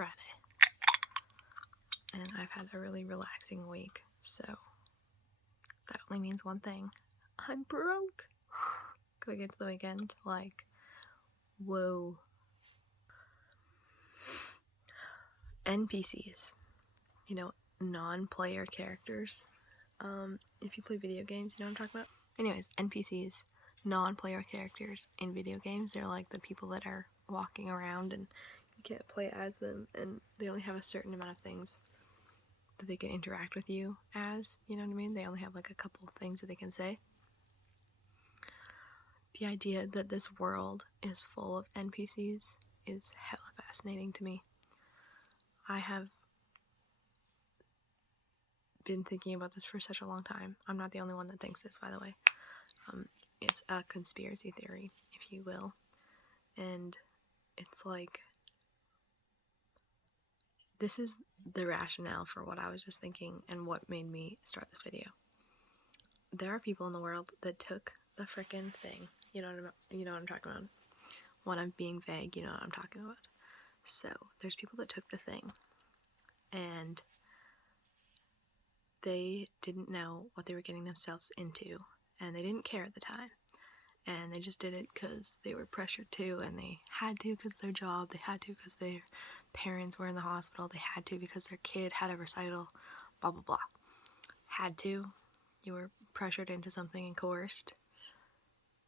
Friday, and I've had a really relaxing week, so that only means one thing. I'm broke. Going into the weekend, like, whoa. NPCs, non-player characters. If you play video games, you know what I'm talking about? Anyways, NPCs, non-player characters in video games, they're like the people that are walking around and you can't play as them, and they only have a certain amount of things that they can interact with you as, you know what I mean? They only have like a couple of things that they can say. The idea that this world is full of NPCs is hella fascinating to me. I have been thinking about this for such a long time. I'm not the only one that thinks this, by the way. It's a conspiracy theory, if you will. And it's like, this is the rationale for what I was just thinking and what made me start this video. There are people in the world that took the frickin' thing. You know what I'm talking about. When I'm being vague, you know what I'm talking about. So, there's people that took the thing, and they didn't know what they were getting themselves into, and they didn't care at the time, and they just did it because they were pressured to, and they had to because of their job, they had to because their parents were in the hospital, they had to because their kid had a recital, blah blah blah. Had to. You were pressured into something and coerced.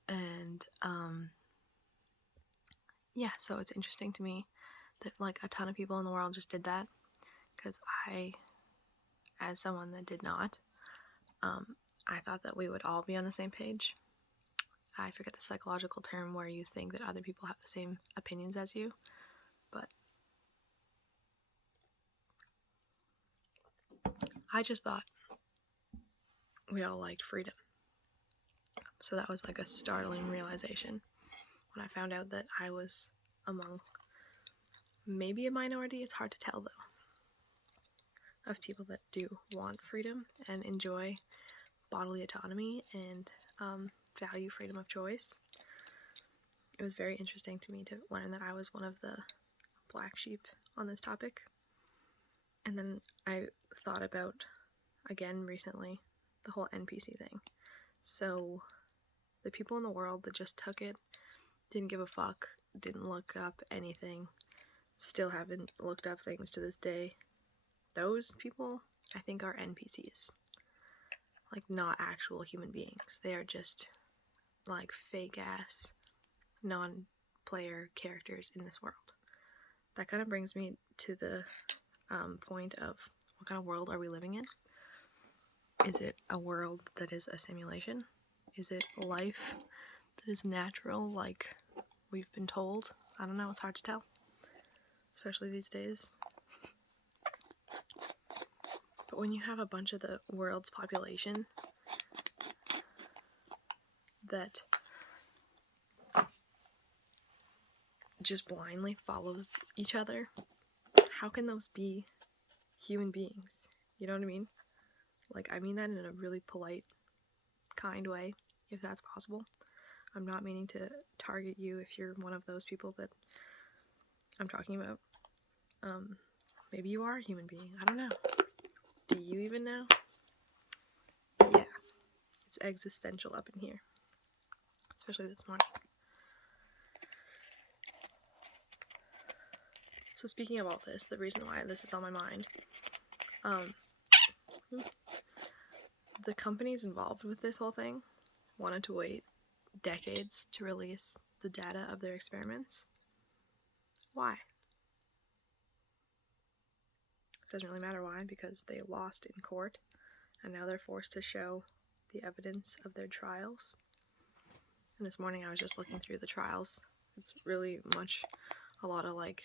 And yeah, so it's interesting to me that like a ton of people in the world just did that, because I, as someone that did not, I thought that we would all be on the same page. I forget the psychological term where you think that other people have the same opinions as you, but I just thought we all liked freedom. So that was like a startling realization when I found out that I was among maybe a minority, it's hard to tell though, of people that do want freedom and enjoy bodily autonomy and value freedom of choice. It was very interesting to me to learn that I was one of the black sheep on this topic. And then I thought about, again recently, the whole NPC thing. So the people in the world that just took it, didn't give a fuck, didn't look up anything, still haven't looked up things to this day, those people, I think, are NPCs. Like, not actual human beings. They are just, like, fake-ass, non-player characters in this world. That kind of brings me to the point of, what kind of world are we living in? Is it a world that is a simulation? Is it life that is natural, like we've been told? I don't know, it's hard to tell. Especially these days. But when you have a bunch of the world's population that just blindly follows each other, how can those be human beings? You know what I mean? Like, I mean that in a really polite, kind way, if that's possible. I'm not meaning to target you if you're one of those people that I'm talking about. Maybe you are a human being. I don't know. Do you even know? Yeah. It's existential up in here. Especially this morning. So speaking of all this, the reason why this is on my mind, the companies involved with this whole thing wanted to wait decades to release the data of their experiments. Why? It doesn't really matter why, because they lost in court, and now they're forced to show the evidence of their trials. And this morning I was just looking through the trials. It's really much a lot of like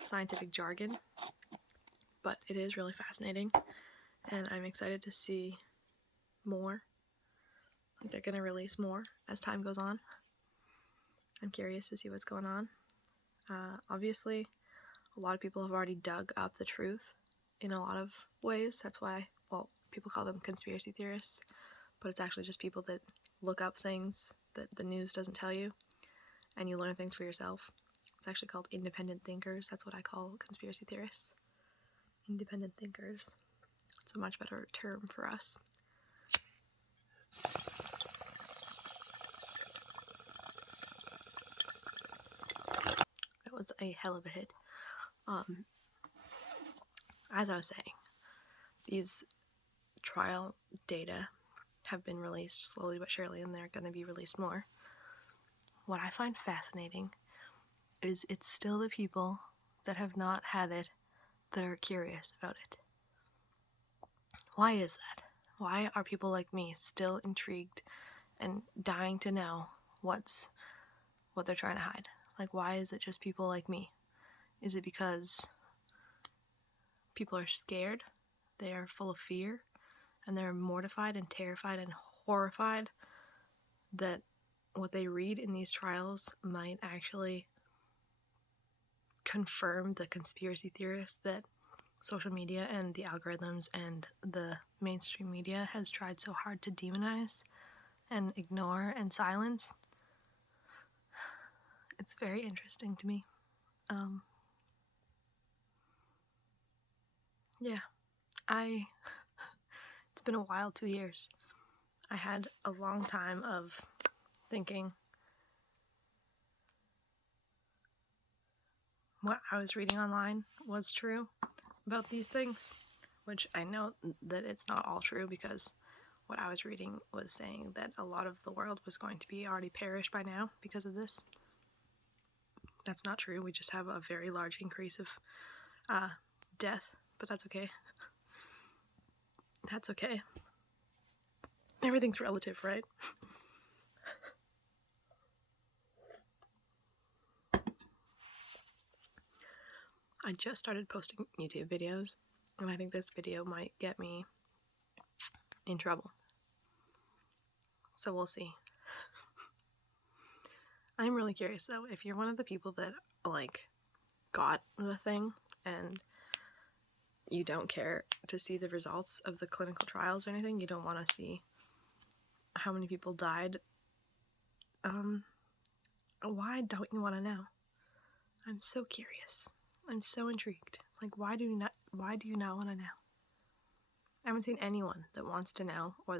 scientific jargon, but it is really fascinating, and I'm excited to see more. Like, they're gonna release more as time goes on. I'm curious to see what's going on. Obviously, a lot of people have already dug up the truth in a lot of ways. That's why, well, people call them conspiracy theorists, but it's actually just people that look up things that the news doesn't tell you, and you learn things for yourself. It's actually called independent thinkers. That's what I call conspiracy theorists. Independent thinkers. It's a much better term for us. It was a hell of a hit. As I was saying, these trial data have been released slowly but surely, and they're going to be released more. What I find fascinating is it's still the people that have not had it that are curious about it. Why is that? Why are people like me still intrigued and dying to know what they're trying to hide? Like, why is it just people like me? Is it because people are scared? They are full of fear, and they're mortified and terrified and horrified that what they read in these trials might actually confirm the conspiracy theorists that social media and the algorithms and the mainstream media has tried so hard to demonize and ignore and silence. It's very interesting to me. It's been a while, 2 years. I had a long time of thinking what I was reading online was true about these things, which I know that it's not all true, because what I was reading was saying that a lot of the world was going to be already perished by now because of this. That's not true. We just have a very large increase of death, but that's okay. That's okay. Everything's relative, right? I just started posting YouTube videos, and I think this video might get me in trouble. So we'll see. I'm really curious though, if you're one of the people that got the thing and you don't care to see the results of the clinical trials or anything, you don't want to see how many people died, why don't you want to know? I'm so curious. I'm so intrigued. Why do you not want to know? I haven't seen anyone that wants to know, or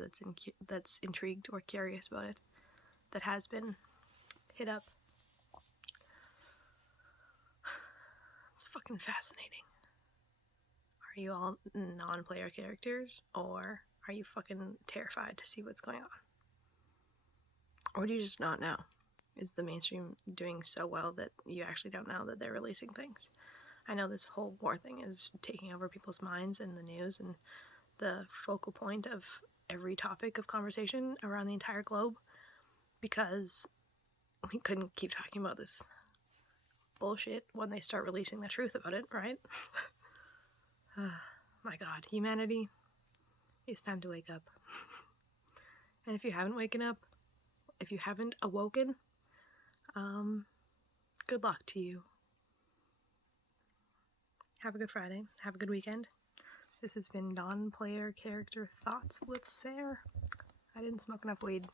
that's intrigued or curious about it, that has been hit up. It's fucking fascinating. Are you all non-player characters, or are you fucking terrified to see what's going on? Or do you just not know? Is the mainstream doing so well that you actually don't know that they're releasing things? I know this whole war thing is taking over people's minds and the news and the focal point of every topic of conversation around the entire globe, because we couldn't keep talking about this bullshit when they start releasing the truth about it, right? My God, humanity, it's time to wake up. And if you haven't awoken, good luck to you. Have a good Friday. Have a good weekend. This has been Non-Player Character Thoughts with Sarah. I didn't smoke enough weed.